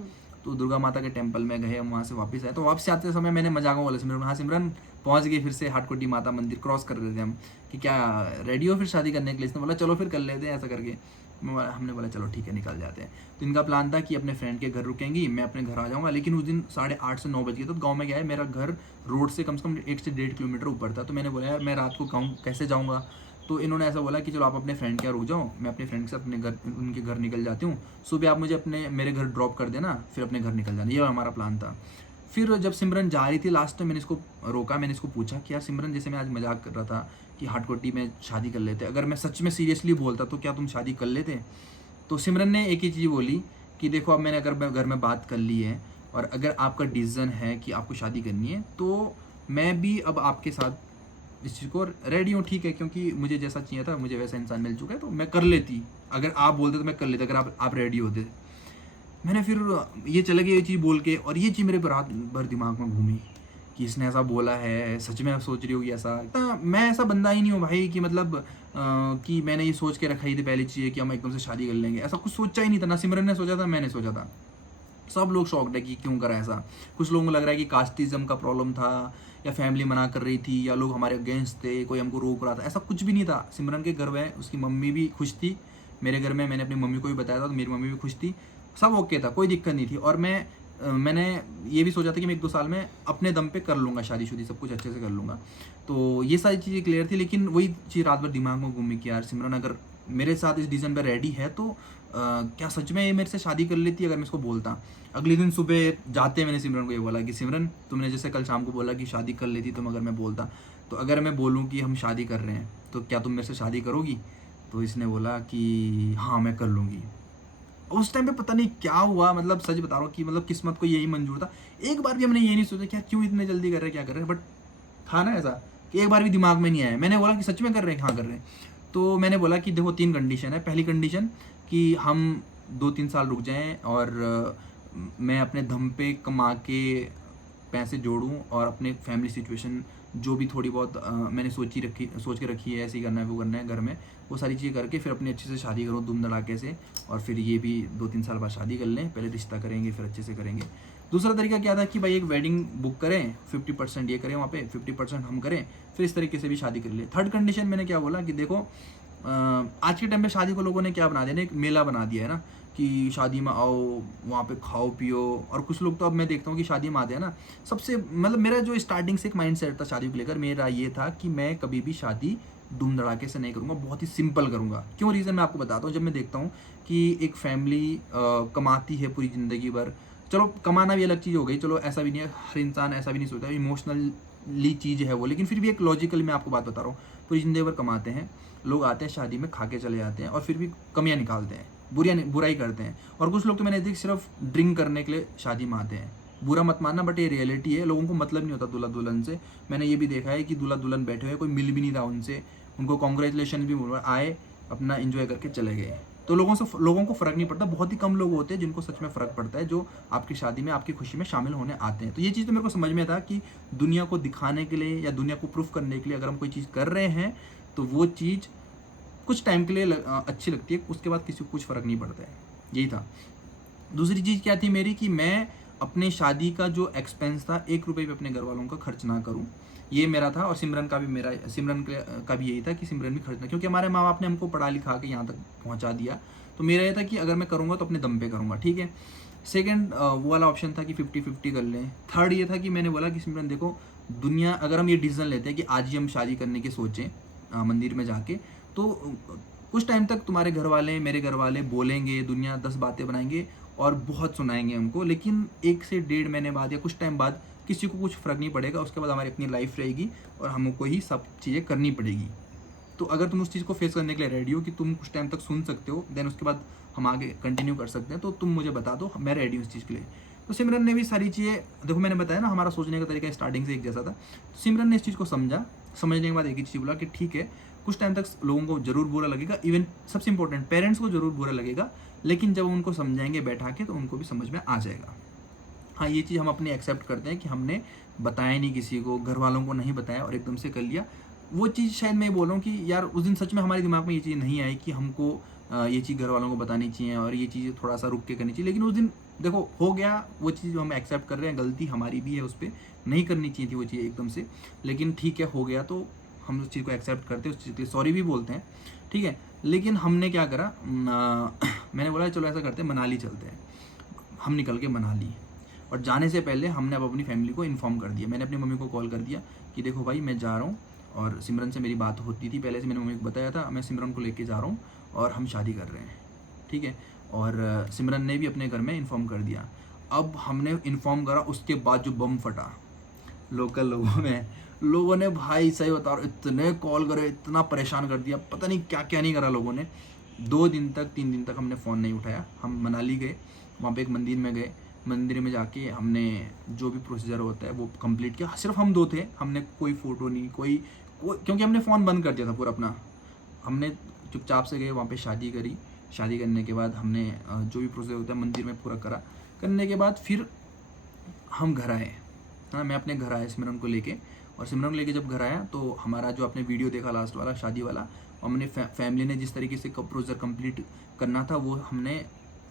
तो दुर्गा माता के टेम्पल में गए, हम वहाँ से वापस आए। तो वापस आते समय मैंने मजाक में बोला सिमरन, हाँ सिमरन पहुँच गए फिर से हाटकोटी माता मंदिर, क्रॉस कर रहे थे हम, कि क्या रेडी हो फिर शादी करने के लिए। इसने बोला चलो फिर कर लेते हैं ऐसा करके। हमने बोला चलो ठीक है, निकल जाते हैं। तो इनका प्लान था कि अपने फ्रेंड के घर रुकेंगी, मैं अपने घर आ जाऊँगा। लेकिन उस दिन 8:30 से 9 बज गए। तो गाँव में गया है, मेरा घर रोड से कम 1 से 1.5 किलोमीटर ऊपर था। तो मैंने बोला यार मैं रात को गाँव कैसे जाऊँगा। तो इन्होंने ऐसा बोला कि चलो आप अपने फ्रेंड के यहाँ रुक जाओ, मैं अपने फ्रेंड से अपने घर, उनके घर निकल जाती हूँ। सुबह आप मुझे मेरे घर ड्रॉप कर देना, फिर अपने घर निकल जाना। ये हमारा प्लान था। फिर जब सिमरन जा रही थी लास्ट में, मैंने इसको रोका। मैंने इसको पूछा कि यार सिमरन, जैसे मैं आज मजाक कर रहा था कि हाटकोटी में शादी कर लेते, अगर मैं सच में सीरियसली बोलता तो क्या तुम शादी कर लेते। तो सिमरन ने एक ही चीज़ बोली कि देखो, अब मैंने अगर घर में बात कर ली है, और अगर आपका डिसीजन है कि आपको शादी करनी है, तो मैं भी अब आपके साथ इस चीज़ को रेडी हूँ, ठीक है, क्योंकि मुझे जैसा चाहिए था मुझे वैसा इंसान मिल चुका है, तो मैं कर लेती। अगर आप बोलते तो मैं कर लेता, अगर आप रेडी होते। मैंने फिर ये चले गए ये चीज़ बोल के, और ये चीज़ मेरे रात भर दिमाग में घूमी कि इसने ऐसा बोला है, सच में सोच रही होगी ऐसा। मैं ऐसा बंदा ही नहीं हूँ भाई कि मतलब कि मैंने ये सोच के रखा ही थी पहली चीज़ कि हम एकदम से शादी कर लेंगे। ऐसा कुछ सोचा ही नहीं था, ना सिमरन ने सोचा था, मैंने सोचा था। सब लोग शॉक्ड है कि क्यों करा ऐसा। कुछ लोगों को लग रहा है कि कास्टिज्म का प्रॉब्लम था, या फैमिली मना कर रही थी, या लोग हमारे अगेंस्ट थे, कोई हमको रोक रहा था। ऐसा कुछ भी नहीं था। सिमरन के घर में उसकी मम्मी भी खुश थी, मेरे घर में मैंने अपनी मम्मी को भी बताया था तो मेरी मम्मी भी खुश थी, सब ओके था, कोई दिक्कत नहीं थी। और मैंने ये भी सोचा था कि मैं 1-2 साल में अपने दम पे कर लूँगा शादी सब कुछ अच्छे से कर लूँगा। तो ये सारी चीज़ें क्लियर थी। लेकिन वही चीज़ रात भर दिमाग में घूमी कि यार सिमरन अगर मेरे साथ इस डिसीजन पे रेडी है, तो क्या सच में ये मेरे से शादी कर लेती अगर मैं इसको बोलता। अगले दिन सुबह जाते मैंने सिमरन को ये बोला कि सिमरन, तुमने जैसे कल शाम को बोला कि शादी कर लेती तुम, अगर मैं बोलता, तो अगर मैं बोलूँ कि हम शादी कर रहे हैं तो क्या तुम मेरे से शादी करोगी। तो इसने बोला कि हाँ मैं कर लूँगी। उस टाइम पे पता नहीं क्या हुआ, मतलब सच बता रहा हूँ कि मतलब किस्मत को यही मंजूर था। एक बार भी हमने ये नहीं सोचा कि क्यों इतने जल्दी कर रहे हैं, क्या कर रहे हैं। बट था ना ऐसा कि एक बार भी दिमाग में नहीं आया। मैंने बोला कि सच में कर रहे हैं, हाँ कर रहे हैं। तो मैंने बोला कि देखो 3 कंडीशन है। पहली कंडीशन कि हम 2-3 साल रुक जाएं, और मैं अपने दम पे कमा के पैसे जोड़ूं, और अपने फैमिली सिचुएशन जो भी थोड़ी बहुत मैंने सोच के रखी है, ऐसे ही करना है वो करना है घर में, वो सारी चीज़ें करके फिर अपनी अच्छे से शादी करूँ धूम धड़ाके से। और फिर ये भी 2-3 साल बाद शादी कर लें, पहले रिश्ता करेंगे फिर अच्छे से करेंगे। दूसरा तरीका क्या था कि भाई एक वेडिंग बुक करें, 50% ये करें वहाँ पे, 50% हम करें, फिर इस तरीके से भी शादी कर ले। थर्ड कंडीशन मैंने क्या बोला कि देखो, आज के टाइम पे शादी को लोगों ने क्या बना दिया ना, एक मेला बना दिया है ना, कि शादी में आओ, वहाँ पे खाओ पियो। और कुछ लोग तो अब मैं देखता हूँ कि शादी में आते हैं ना, सबसे मतलब मेरा जो स्टार्टिंग से एक माइंड सेट था शादी को लेकर, मेरा ये था कि मैं कभी भी शादी धूम धड़ाके से नहीं करूँगा, बहुत ही सिंपल करूँगा। क्यों, रीज़न मैं आपको बताता हूँ। जब मैं देखता हूँ कि एक फैमिली कमाती है पूरी ज़िंदगी भर, चलो कमाना भी अलग चीज़ हो गई, चलो ऐसा भी नहीं है, हर इंसान ऐसा भी नहीं सोचता, इमोशनली चीज़ है वो, लेकिन फिर भी एक लॉजिकल मैं आपको बात बता रहा हूँ। पूरी ज़िंदगी भर कमाते हैं लोग, आते हैं शादी में खा के चले जाते हैं और फिर भी कमियाँ निकालते हैं, बुराई करते हैं। और कुछ लोग तो मैंने देखा सिर्फ ड्रिंक करने के लिए शादी में आते हैं। बुरा मत मानना, बट ये रियलिटी है। लोगों को मतलब नहीं होता दूल्हा दुल्हन से। मैंने ये भी देखा है कि दूल्हा दुल्हन बैठे हुए, कोई मिल भी नहीं रहा उनसे, उनको कॉन्ग्रेचुलेशन भी बोल, आए अपना एंजॉय करके चले गए। तो लोगों को फ़र्क नहीं पड़ता। बहुत ही कम लोग होते हैं जिनको सच में फ़र्क पड़ता है, जो आपकी शादी में, आपकी खुशी में शामिल होने आते हैं। तो ये चीज़ तो मेरे को समझ में था कि दुनिया को दिखाने के लिए या दुनिया को प्रूफ करने के लिए अगर हम कोई चीज़ कर रहे हैं तो वो चीज़ कुछ टाइम के लिए अच्छी लगती है, उसके बाद किसी को कुछ फ़र्क नहीं पड़ता है। यही था। दूसरी चीज़ क्या थी मेरी, कि मैं अपने शादी का जो एक्सपेंस था, 1 रुपये भी अपने घर वालों का खर्च ना करूँ। ये मेरा था। और सिमरन का भी यही था कि सिमरन भी खर्च ना, क्योंकि हमारे माँ बाप ने हमको पढ़ा लिखा के यहाँ तक पहुँचा दिया। तो मेरा ये था कि अगर मैं करूँगा तो अपने दम पे करूँगा, ठीक है। सेकंड वो वाला ऑप्शन था कि 50-50 कर लें। थर्ड ये था कि मैंने बोला कि सिमरन देखो, दुनिया, अगर हम ये डिसीजन लेते हैं कि आज ही हम शादी करने की सोचें मंदिर में जाके, तो कुछ टाइम तक तुम्हारे घर वाले, मेरे घर वाले बोलेंगे, दुनिया 10 बातें बनाएंगे और बहुत सुनाएंगे हमको, लेकिन 1 से 1.5 महीने बाद या कुछ टाइम बाद किसी को कुछ फ़र्क नहीं पड़ेगा। उसके बाद हमारी अपनी लाइफ रहेगी और हमको ही सब चीज़ें करनी पड़ेगी। तो अगर तुम उस चीज़ को फेस करने के लिए रेडी हो कि तुम कुछ टाइम तक सुन सकते हो, देन उसके बाद हम आगे कंटिन्यू कर सकते हैं, तो तुम मुझे बता दो, मैं रेडी हूँ इस चीज़ के लिए। तो सिमरन ने भी सारी चीज़ें, देखो मैंने बताया ना हमारा सोचने का तरीका स्टार्टिंग से एक जैसा था। तो सिमरन ने इस चीज़ को समझा। समझने के बाद एक ही चीज़ बोला कि ठीक है, कुछ टाइम तक लोगों को ज़रूर बुरा लगेगा, इवन सबसे इंपॉर्टेंट पेरेंट्स को ज़रूर बुरा लगेगा, लेकिन जब उनको समझाएंगे बैठा के तो उनको भी समझ में आ जाएगा। हाँ, ये चीज़ हम अपनी एक्सेप्ट करते हैं कि हमने बताया नहीं किसी को, घर वालों को नहीं बताया और एकदम से कर लिया। वो चीज़ शायद मैं बोल रहा हूँ कि यार उस दिन सच में हमारे दिमाग में ये चीज़ नहीं आई कि हमको ये चीज़ घर वालों को बतानी चाहिए और ये चीज़ थोड़ा सा रुक के करनी चाहिए। लेकिन उस दिन देखो हो गया, वो चीज़ हम एक्सेप्ट कर रहे हैं, गलती हमारी भी है उस पर, नहीं करनी चाहिए थी वो चीज़ एकदम से, लेकिन ठीक है हो गया, तो हम उस चीज़ को एक्सेप्ट करते हैं, उस चीज़ के लिए सॉरी भी बोलते हैं, ठीक है। लेकिन हमने क्या करा, मैंने बोला चलो ऐसा करते हैं, मनाली चलते हैं। हम निकल के मनाली, और जाने से पहले हमने अब अपनी फैमिली को इन्फॉर्म कर दिया। मैंने अपनी मम्मी को कॉल कर दिया कि देखो भाई मैं जा रहा हूँ, और सिमरन से मेरी बात होती थी पहले से, मैंने मम्मी को बताया था मैं सिमरन को लेके जा रहा हूँ और हम शादी कर रहे हैं, ठीक है। और सिमरन ने भी अपने घर में इन्फॉर्म कर दिया। अब हमने इन्फॉर्म करा, उसके बाद जो बम फटा लोकल लोगों में, लोगों ने भाई सही बता रहा हूँ, इतने कॉल करे, इतना परेशान कर दिया, पता नहीं क्या क्या नहीं करा लोगों ने। 2 दिन तक 3 दिन तक हमने फ़ोन नहीं उठाया। हम मनाली गए, वहाँ पे एक मंदिर में गए, मंदिर में जाके हमने जो भी प्रोसीजर होता है वो कंप्लीट किया। सिर्फ हम 2 थे, हमने कोई फ़ोटो नहीं, कोई क्योंकि हमने फ़ोन बंद कर दिया था पूरा अपना। हमने चुपचाप से गए, वहाँ पे शादी करी। शादी करने के बाद हमने जो भी प्रोसीजर होता है मंदिर में पूरा करा। करने के बाद फिर हम घर आए। हाँ, मैं अपने घर आया सिमरन को लेके, और सिमरन को लेके जब घर आया तो हमारा जो आपने वीडियो देखा लास्ट वाला शादी वाला, हमने फैमिली ने जिस तरीके से प्रोसीजर कंप्लीट करना था वो हमने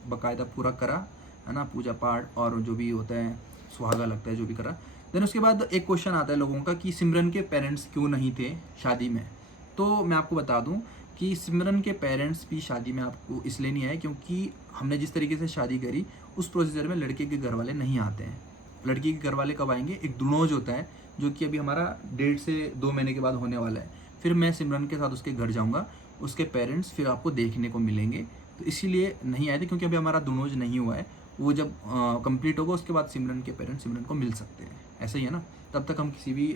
बाकायदा पूरा करा, है ना। पूजा पाठ और जो भी होता है, सुहागा लगता है, जो भी करा। देन उसके बाद एक क्वेश्चन आता है लोगों का कि सिमरन के पेरेंट्स क्यों नहीं थे शादी में। तो मैं आपको बता दूं कि सिमरन के पेरेंट्स भी शादी में आपको इसलिए नहीं आए क्योंकि हमने जिस तरीके से शादी करी उस प्रोसीजर में लड़के के घर वाले नहीं आते हैं। लड़की के घर वाले कब आएंगे, एक दुनोज होता है जो कि अभी हमारा 1.5 से 2 महीने के बाद होने वाला है। फिर मैं सिमरन के साथ उसके घर जाऊँगा, उसके पेरेंट्स फिर आपको देखने को मिलेंगे। तो इसीलिए नहीं आए थे, क्योंकि अभी हमारा दुनोज नहीं हुआ है। वो जब कंप्लीट होगा उसके बाद सिमरन के पेरेंट्स सिमरन को मिल सकते हैं, ऐसा ही है ना। तब तक हम किसी भी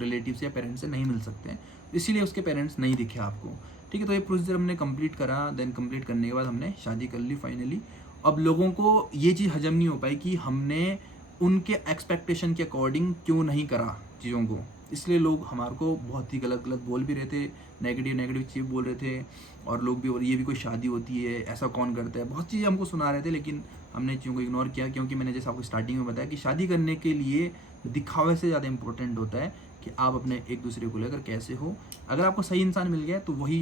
रिलेटिव से या पेरेंट्स से नहीं मिल सकते हैं, इसीलिए उसके पेरेंट्स नहीं दिखे आपको, ठीक है। तो ये प्रोसीजर हमने कंप्लीट करा। देन कंप्लीट करने के बाद हमने शादी कर ली फाइनली। अब लोगों को ये चीज़ हजम नहीं हो पाई कि हमने उनके एक्सपेक्टेशन के अकॉर्डिंग क्यों नहीं करा चीज़ों को, इसलिए लोग हमारे को बहुत ही गलत गलत बोल भी रहे थे, नेगेटिव चीज़ बोल रहे थे। और लोग भी, और ये भी कोई शादी होती है, ऐसा कौन करता है, बहुत चीज़ें हमको सुना रहे थे। लेकिन हमने चीज़ों को इग्नोर किया, क्योंकि मैंने जैसे आपको स्टार्टिंग में बताया कि शादी करने के लिए दिखावे से ज़्यादा इंपॉर्टेंट होता है कि आप अपने एक दूसरे को लेकर कैसे हो। अगर आपको सही इंसान मिल गया तो वही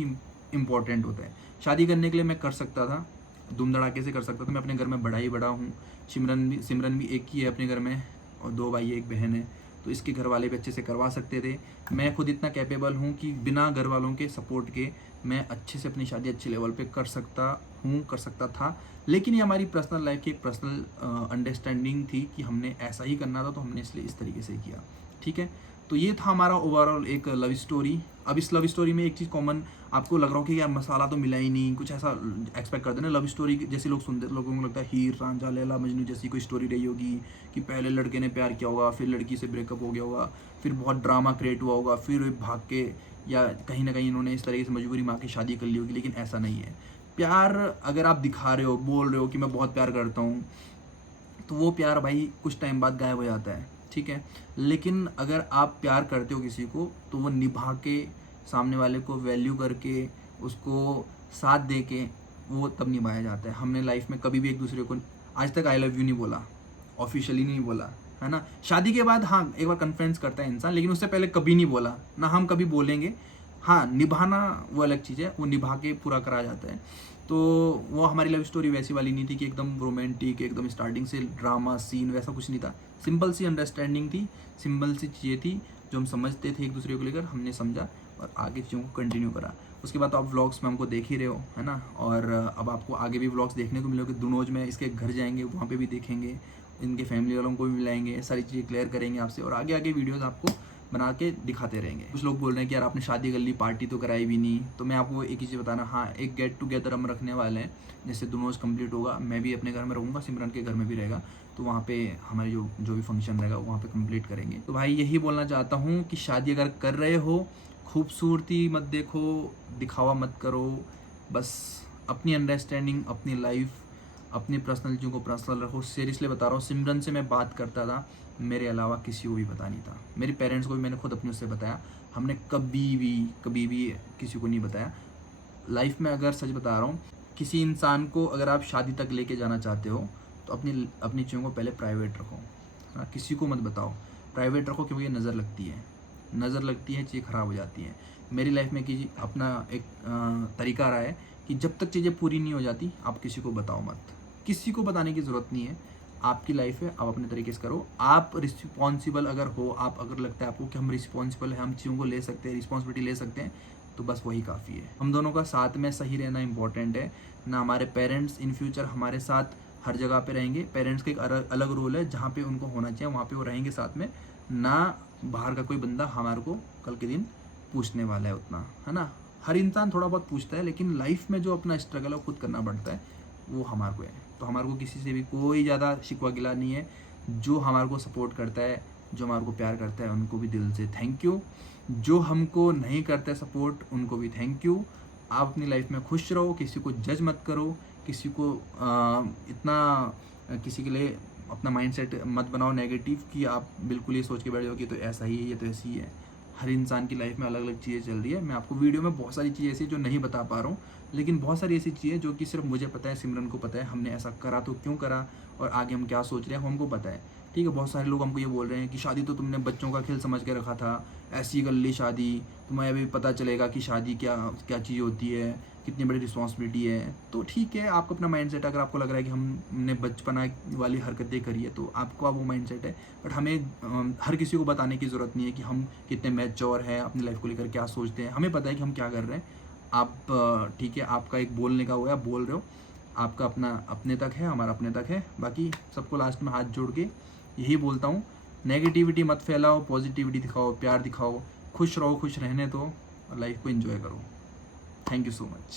इंपॉर्टेंट होता है। शादी करने के लिए मैं कर सकता था, धूम धड़ाके से कर सकता था। मैं अपने घर में बड़ा ही बड़ा हूँ। सिमरन भी एक ही है अपने घर में, और 2 भाई एक बहन है, तो इसके घर वाले भी अच्छे से करवा सकते थे। मैं खुद इतना कैपेबल हूँ कि बिना घर वालों के सपोर्ट के मैं अच्छे से अपनी शादी अच्छे लेवल पे कर सकता था। लेकिन ये हमारी पर्सनल लाइफ की एक पर्सनल अंडरस्टैंडिंग थी कि हमने ऐसा ही करना था, तो हमने इसलिए इस तरीके से किया, ठीक है। तो ये था हमारा ओवरऑल एक लव स्टोरी। अब इस लव स्टोरी में एक चीज़ कॉमन आपको लग रहा हो कि यार मसाला तो मिला ही नहीं, कुछ ऐसा एक्सपेक्ट करते हैं ना। लव स्टोरी जैसे लोग सुनते, लोगों को लगता है हीर रांझा लैला मजनू जैसी कोई स्टोरी रही होगी कि पहले लड़के ने प्यार किया होगा, फिर लड़की से ब्रेकअप हो गया होगा, फिर बहुत ड्रामा क्रिएट हुआ होगा, फिर भाग के या कहीं ना कहीं इन्होंने इस तरीके से मजबूरी माँ की शादी कर ली होगी। लेकिन ऐसा नहीं है। प्यार अगर आप दिखा रहे हो, बोल रहे हो कि मैं बहुत प्यार करता हूँ, तो वो प्यार भाई कुछ टाइम बाद गायब हो जाता है, ठीक है। लेकिन अगर आप प्यार करते हो किसी को, तो वो निभा के, सामने वाले को वैल्यू करके, उसको साथ दे के, वो तब निभाया जाता है। हमने लाइफ में कभी भी एक दूसरे को आज तक आई लव यू नहीं बोला, ऑफिशियली नहीं बोला, है ना। शादी के बाद हाँ एक बार कन्फ्रेंस करता है इंसान, लेकिन उससे पहले कभी नहीं बोला, ना हम कभी बोलेंगे। हाँ, निभाना वो अलग चीज़ है, वो निभा के पूरा करा जाता है। तो वो हमारी लव स्टोरी वैसी वाली नहीं थी कि एकदम रोमांटिक, एकदम स्टार्टिंग से ड्रामा सीन, वैसा कुछ नहीं था। सिंपल सी अंडरस्टैंडिंग थी, सिंपल सी चीज़ें थी जो हम समझते थे एक दूसरे को लेकर, हमने समझा और आगे चीज़ों को कंटिन्यू करा। उसके बाद तो आप व्लॉग्स में हमको देख ही रहे हो, है ना। और अब आपको आगे भी व्लॉग्स देखने को मिलेंगे। दुनोज में इसके घर जाएंगे, वहाँ पे भी देखेंगे, इनके फैमिली वालों को भी मिलाएंगे, सारी चीज़ें क्लियर करेंगे आपसे, और आगे आगे वीडियोज़ आपको बना के दिखाते रहेंगे। कुछ लोग बोल रहे हैं कि यार आपने शादी कर ली, पार्टी तो कराई भी नहीं। तो मैं आपको एक ही चीज़ बताना, हाँ एक गेट टुगेदर हम रखने वाले हैं, जैसे दोनों कंप्लीट होगा। मैं भी अपने घर में रहूँगा, सिमरन के घर में भी रहेगा, तो वहाँ पे हमारे जो भी फंक्शन रहेगा वहाँ पे कंप्लीट करेंगे। तो भाई यही बोलना चाहता हूँ कि शादी अगर कर रहे हो, खूबसूरती मत देखो, दिखावा मत करो, बस अपनी अंडरस्टैंडिंग, अपनी लाइफ, अपनी पर्सनल चीज़ों को पर्सनल रखो। सीरियसली बता रहा हूँ, सिमरन से मैं बात करता था, मेरे अलावा किसी को भी पता नहीं था। मेरे पेरेंट्स को भी मैंने खुद अपने उससे बताया, हमने कभी भी किसी को नहीं बताया। लाइफ में अगर सच बता रहा हूँ, किसी इंसान को अगर आप शादी तक लेके जाना चाहते हो, तो अपनी चीज़ों को पहले प्राइवेट रखो, हाँ, किसी को मत बताओ, प्राइवेट रखो, क्योंकि ये नज़र लगती है, चीज़ ख़राब हो जाती है। मेरी लाइफ में कि अपना एक तरीका रहा है कि जब तक चीज़ें पूरी नहीं हो जाती, आप किसी को बताओ मत। किसी को बताने की ज़रूरत नहीं है, आपकी लाइफ है, आप अपने तरीके से करो। आप रिस्पॉन्सिबल अगर हो, आप अगर लगता है आपको कि हम रिस्पॉन्सिबल हैं, हम चीज़ों को ले सकते हैं, रिस्पॉन्सिबिलिटी ले सकते हैं, तो बस वही काफ़ी है। हम दोनों का साथ में सही रहना इंपॉर्टेंट है ना। हमारे पेरेंट्स इन फ्यूचर हमारे साथ हर जगह पे रहेंगे। पेरेंट्स का एक अलग रोल है, जहाँ पे उनको होना चाहिए वहाँ पे वो रहेंगे साथ में, ना बाहर का कोई बंदा हमारे को कल के दिन पूछने वाला है उतना, है ना। हर इंसान थोड़ा बहुत पूछता है, लेकिन लाइफ में जो अपना स्ट्रगल है खुद करना पड़ता है, वो हमारे को है। तो हमारे को किसी से भी कोई ज़्यादा शिकवा गिला नहीं है। जो हमारे को सपोर्ट करता है, जो हमारे को प्यार करता है, उनको भी दिल से थैंक यू। जो हमको नहीं करता है सपोर्ट, उनको भी थैंक यू। आप अपनी लाइफ में खुश रहो, किसी को जज मत करो, किसी को किसी के लिए अपना माइंडसेट मत बनाओ नेगेटिव कि आप बिल्कुल ये सोच के बैठ जाओ कि तो ऐसा ही है, ये तो ऐसी ही है। हर इंसान की लाइफ में अलग अलग चीज़ें चल रही है। मैं आपको वीडियो में बहुत सारी चीज़ें ऐसी जो नहीं बता पा रहा हूँ, लेकिन बहुत सारी ऐसी चीज़ें जो कि सिर्फ मुझे पता है, सिमरन को पता है, हमने ऐसा करा तो क्यों करा, और आगे हम क्या सोच रहे हैं हमको पता है, ठीक है। बहुत सारे लोग हमको ये बोल रहे हैं कि शादी तो तुमने बच्चों का खेल समझ के रखा था, ऐसी कर ली शादी, तुम्हें अभी पता चलेगा कि शादी क्या क्या चीज़ होती है, कितनी बड़ी रिस्पॉन्सिबिलिटी है। तो ठीक है, आपको अपना माइंडसेट, अगर आपको लग रहा है कि हमने बचपना वाली हरकतें करी है, तो आपका वो माइंडसेट है। बट हमें हर किसी को बताने की ज़रूरत नहीं है कि हम कितने मैच्योर हैं, अपनी लाइफ को लेकर क्या सोचते हैं। हमें पता है कि हम क्या कर रहे हैं। आप ठीक है, आपका एक बोलने का हुआ है, आप बोल रहे हो, आपका अपना अपने तक है, हमारा अपने तक है। बाकी सबको लास्ट में हाथ जोड़ के यही बोलता हूँ, नेगेटिविटी मत फैलाओ, पॉजिटिविटी दिखाओ, प्यार दिखाओ, खुश रहो, खुश रहने दो, और लाइफ को एंजॉय करो। Thank you so much.